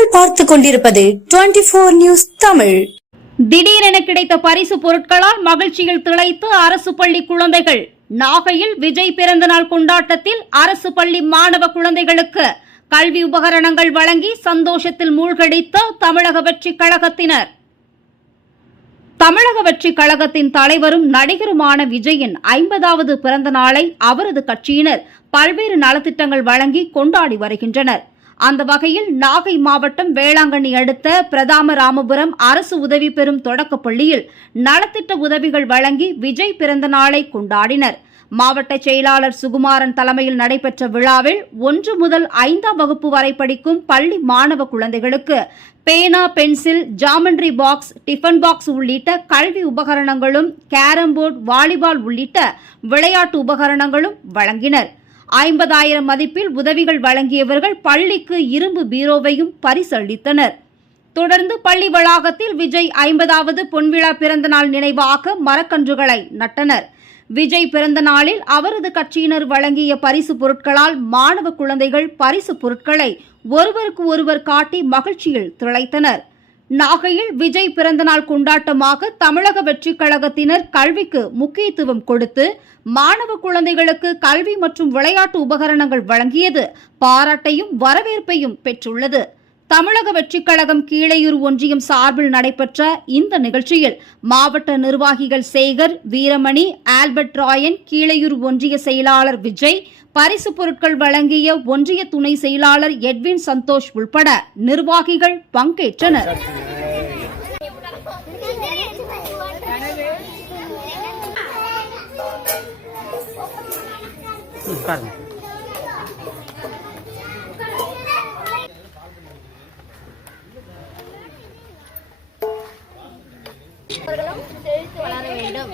நீங்கள் பார்த்துக் கொண்டிருப்பது 24 நியூஸ் தமிழ். திடீரென கிடைத்த பரிசு பொருட்களால் மகிழ்ச்சியில் திளைத்து அரசு பள்ளி குழந்தைகள். நாகையில் விஜய் பிறந்தநாள் கொண்டாட்டத்தில் அரசு பள்ளி மாணவ குழந்தைகளுக்கு கல்வி உபகரணங்கள் வழங்கி சந்தோஷத்தில் மூழ்கடித்த தமிழக வெற்றி கழகத்தினர். தமிழக வெற்றி கழகத்தின் தலைவரும் நடிகருமான விஜயின் 50வது பிறந்த நாளை அவரது கட்சியினர் பல்வேறு நலத்திட்டங்கள் வழங்கி கொண்டாடி வருகின்றனர். அந்த வகையில் நாகை மாவட்டம் வேளாங்கண்ணி அடுத்த பிரதாமராமபுரம் அரசு உதவி பெறும் தொடக்கப்பள்ளியில் நலத்திட்ட உதவிகள் வழங்கி விஜய் பிறந்த நாளை கொண்டாடினர். மாவட்ட செயலாளர் சுகுமாரன் தலைமையில் நடைபெற்ற விழாவில் 1 முதல் 5ஆம் வகுப்பு வரை படிக்கும் பள்ளி மாணவ குழந்தைகளுக்கு பேனா, pencil, geometry box, tiffin box உள்ளிட்ட கல்வி உபகரணங்களும், கேரம் போர்டு, வாலிபால் உள்ளிட்ட விளையாட்டு உபகரணங்களும் வழங்கினர். 50,000 மதிப்பில் உதவிகள் வழங்கியவர்கள் பள்ளிக்கு இரும்பு பீரோவையும் பரிசளித்தனர். தொடர்ந்து பள்ளி வளாகத்தில் விஜய் 50வது பொன்விழா பிறந்தநாள் நினைவாக மரக்கன்றுகளை நட்டனர். விஜய் பிறந்த நாளில் அவரது கட்சியினர் வழங்கிய பரிசு பொருட்களால் மாணவ குழந்தைகள் பரிசு பொருட்களை ஒருவருக்கு ஒருவர் காட்டி மகிழ்ச்சியில் திளைத்தனர். நாகையில் விஜய் பிறந்தநாள் கொண்டாட்டமாக தமிழக வெற்றி கழகத்தினர் கல்விக்கு முக்கியத்துவம் கொடுத்து மாணவ குழந்தைகளுக்கு கல்வி மற்றும் விளையாட்டு உபகரணங்கள் வழங்கியது பாராட்டையும் வரவேற்பையும் பெற்றுள்ளது. தமிழக வெற்றிக் கழகம் கீழையூர் ஒன்றியம் சார்பில் நடைபெற்ற இந்த நிகழ்ச்சியில் மாவட்ட நிர்வாகிகள் சேகர், வீரமணி, ஆல்பர்ட் ராயன், கீழையூர் ஒன்றிய செயலாளர் விஜய், பரிசு பொருட்கள் வழங்கிய ஒன்றிய துணை செயலாளர் எட்வின் சந்தோஷ் உள்பட நிர்வாகிகள் பங்கேற்றனர். வளர வேண்டும்.